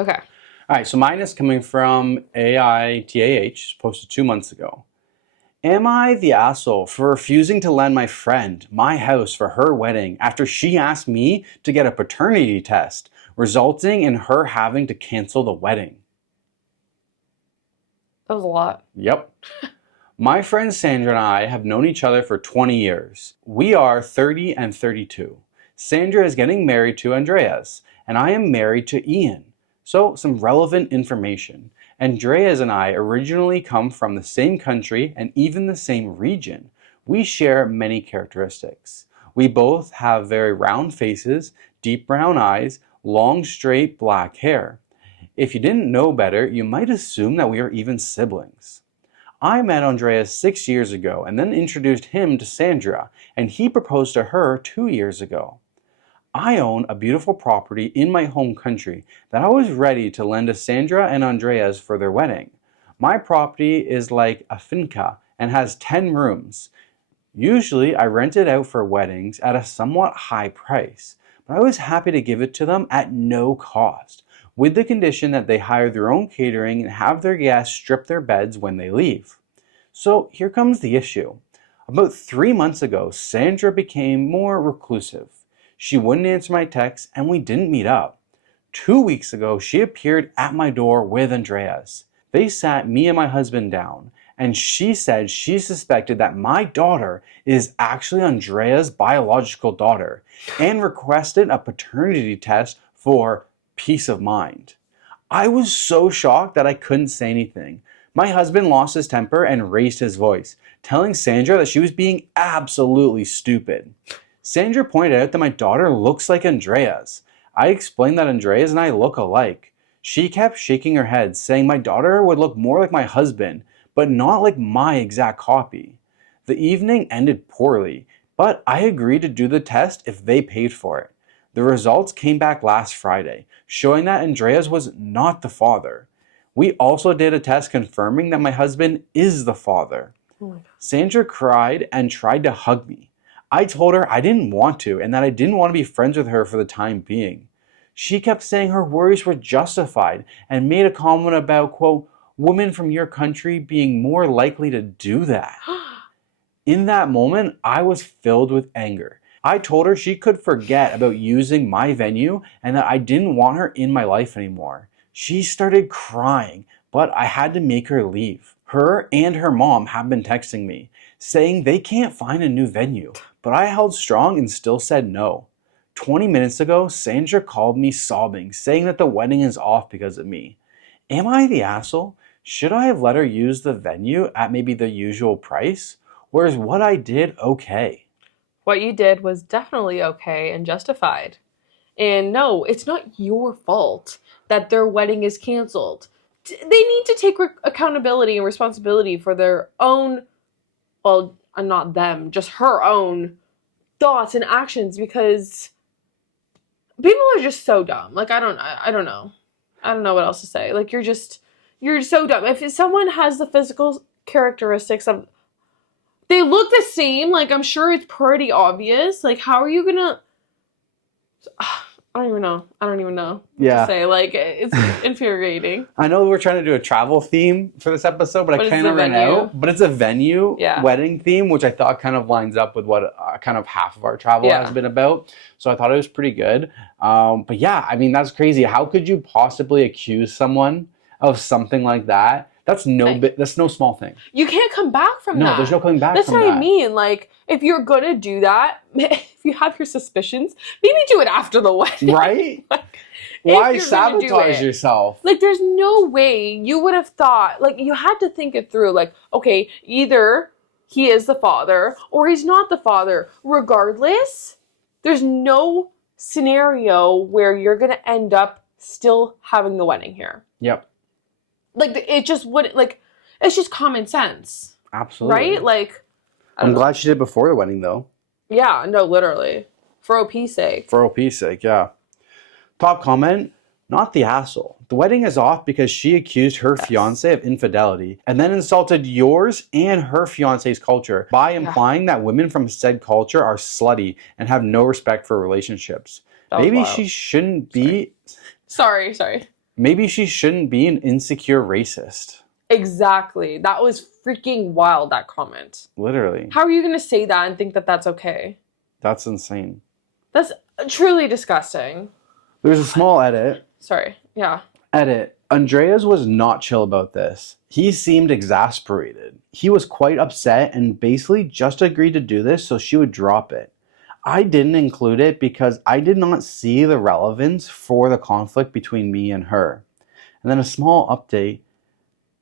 Okay. All right, so mine is coming from AITA, posted 2 months ago. Am I the asshole for refusing to lend my friend my house for her wedding after she asked me to get a paternity test, resulting in her having to cancel the wedding? That was a lot. Yep. My friend Sandra and I have known each other for 20 years. We are 30 and 32. Sandra is getting married to Andreas, and I am married to Ian. So, some relevant information. Andreas and I originally come from the same country and even the same region. We share many characteristics. We both have very round faces, deep brown eyes, long straight black hair. If you didn't know better, you might assume that we are even siblings. I met Andreas 6 years ago and then introduced him to Sandra, and he proposed to her 2 years ago. I own a beautiful property in my home country that I was ready to lend to Sandra and Andreas for their wedding. My property is like a finca and has 10 rooms. Usually I rent it out for weddings at a somewhat high price, but I was happy to give it to them at no cost, with the condition that they hire their own catering and have their guests strip their beds when they leave. So here comes the issue. About 3 months ago, Sandra became more reclusive. She wouldn't answer my texts and we didn't meet up. 2 weeks ago, she appeared at my door with Andreas. They sat me and my husband down, and she said she suspected that my daughter is actually Andreas' biological daughter and requested a paternity test for peace of mind. I was so shocked that I couldn't say anything. My husband lost his temper and raised his voice, telling Sandra that she was being absolutely stupid. Sandra pointed out that my daughter looks like Andreas. I explained that Andreas and I look alike. She kept shaking her head, saying my daughter would look more like my husband, but not like my exact copy. The evening ended poorly, but I agreed to do the test if they paid for it. The results came back last Friday, showing that Andreas was not the father. We also did a test confirming that my husband is the father. Oh my God. Sandra cried and tried to hug me. I told her I didn't want to and that I didn't want to be friends with her for the time being. She kept saying her worries were justified and made a comment about, quote, women from your country being more likely to do that. In that moment, I was filled with anger. I told her she could forget about using my venue and that I didn't want her in my life anymore. She started crying, but I had to make her leave. Her and her mom have been texting me, saying they can't find a new venue, but I held strong and still said no. 20 minutes ago, Sandra called me sobbing, saying that the wedding is off because of me. Am I the asshole? Should I have let her use the venue at maybe the usual price? Or is what I did okay? What you did was definitely okay and justified. And no, it's not your fault that their wedding is canceled. They need to take accountability and responsibility for their own, well, not them, just her own thoughts and actions, because people are just so dumb. Like, I don't know. I don't know what else to say. Like, you're so dumb. If someone has the physical characteristics of, they look the same, like, I'm sure it's pretty obvious. Like, how are you gonna, I don't even know what to say. Like, it's infuriating. I know we're trying to do a travel theme for this episode, but I kind of ran out. But it's a venue wedding theme, which I thought kind of lines up with what kind of half of our travel has been about. So I thought it was pretty good. But yeah, I mean, that's crazy. How could you possibly accuse someone of something like that? That's no small thing. You can't come back from that. No, there's no coming back from that. That's what I mean. Like, if you're gonna do that, if you have your suspicions, maybe do it after the wedding. Right? Like, why sabotage yourself? Like, there's no way you would have thought, like, you had to think it through. Like, okay, either he is the father or he's not the father. Regardless, there's no scenario where you're gonna end up still having the wedding here. Yep. Like, it just wouldn't, like, it's just common sense. Absolutely. Right? Like, I'm glad she did before the wedding, though. Yeah, no, literally. For OP's sake. For OP's sake, yeah. Top comment, not the asshole. The wedding is off because she accused her fiancé of infidelity and then insulted yours and her fiancé's culture by implying that women from said culture are slutty and have no respect for relationships. Maybe she shouldn't be... Sorry. maybe she shouldn't be an insecure racist. Exactly. That was freaking wild, that comment. Literally. How are you going to say that and think that that's okay? That's insane. That's truly disgusting. There's a small edit. Sorry. Yeah. Edit. Andreas was not chill about this. He seemed exasperated. He was quite upset and basically just agreed to do this so she would drop it. I didn't include it because I did not see the relevance for the conflict between me and her. And then a small update.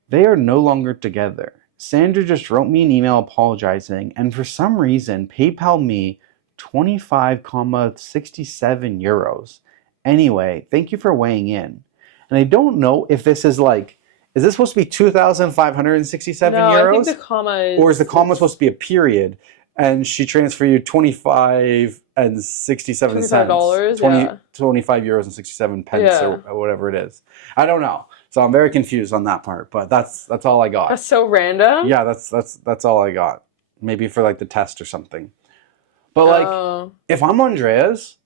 They are no longer together. Sandra just wrote me an email apologizing and for some reason PayPal me 25,67 euros. Anyway, thank you for weighing in. And I don't know if this is like, is this supposed to be 2,567 euros? I think the comma is... Or is the comma supposed to be a period? And she transferred you 25 and 67 cents. $25, 25 euros and 67 pence or whatever it is. I don't know. So I'm very confused on that part, but that's all I got. That's so random. Yeah, that's all I got. Maybe for like the test or something. But like, if I'm Andreas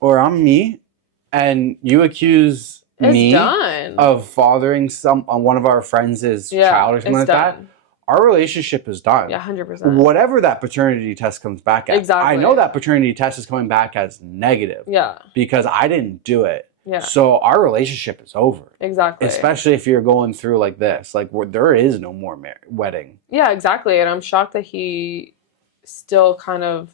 or I'm me, and you accuse me of fathering one of our friends' child or something like that, our relationship is done. Yeah, 100%. Whatever that paternity test comes back as. Exactly. I know that paternity test is coming back as negative. Yeah. Because I didn't do it. Yeah. So our relationship is over. Exactly. Especially if you're going through like this, like where there is no more wedding. Yeah, exactly. And I'm shocked that he still kind of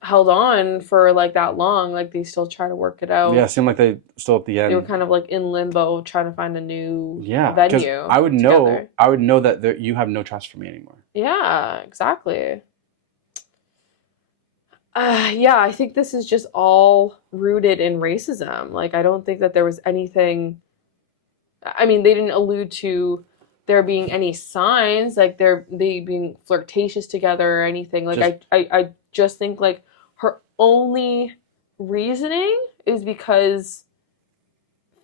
held on for like that long. Like they still try to work it out. Yeah, it seemed like they still at the end. They were kind of like in limbo, trying to find a new I venue. would know that you have no trust for me anymore. Yeah, exactly. Yeah, I think this is just all rooted in racism. Like, I don't think that there was anything... I mean, they didn't allude to there being any signs, like they being flirtatious together or anything. Like, I just think, like, her only reasoning is because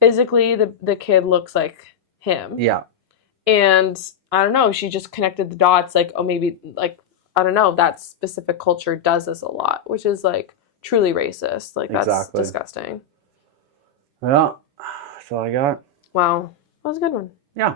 physically the kid looks like him. Yeah. And, I don't know, she just connected the dots, like, oh, maybe, like, I don't know, that specific culture does this a lot, which is, like, truly racist. Like, that's disgusting. Yeah, that's all I got. Wow. That was a good one. Yeah.